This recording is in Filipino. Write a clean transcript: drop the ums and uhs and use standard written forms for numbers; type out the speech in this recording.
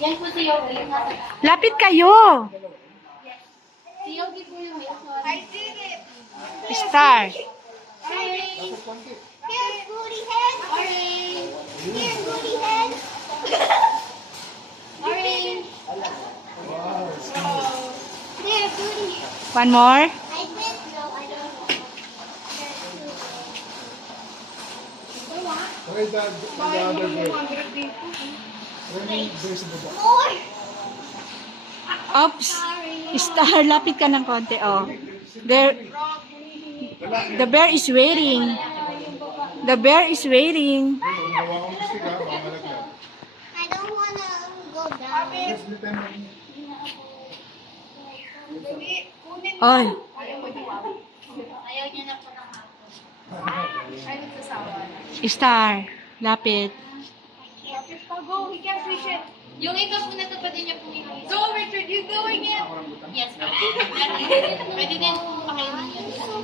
Yan po si Yogi. Yung nasa taas. Lapit kayo. Si Yogi po yung may Star. Orange. Here's booty head. Orange. Here's booty head. Orange. Here's booty. One more. I did. No, I don't. Okay, the other way. There's the back. More. Oops. Star, lapit ka ng konti. Oh. There. The bear is waiting. The bear is waiting. Hawakan mo stick ha, baka malaglag. I don't wanna go down. Just litan mo. Oy. Ayaw niya na po ng hapon. Star, lapit. Go, he can't reach it. Yung iba po natupad niya po yung Go, Richard, you going in? Yes, pwede. Pwede din po pakainin yun.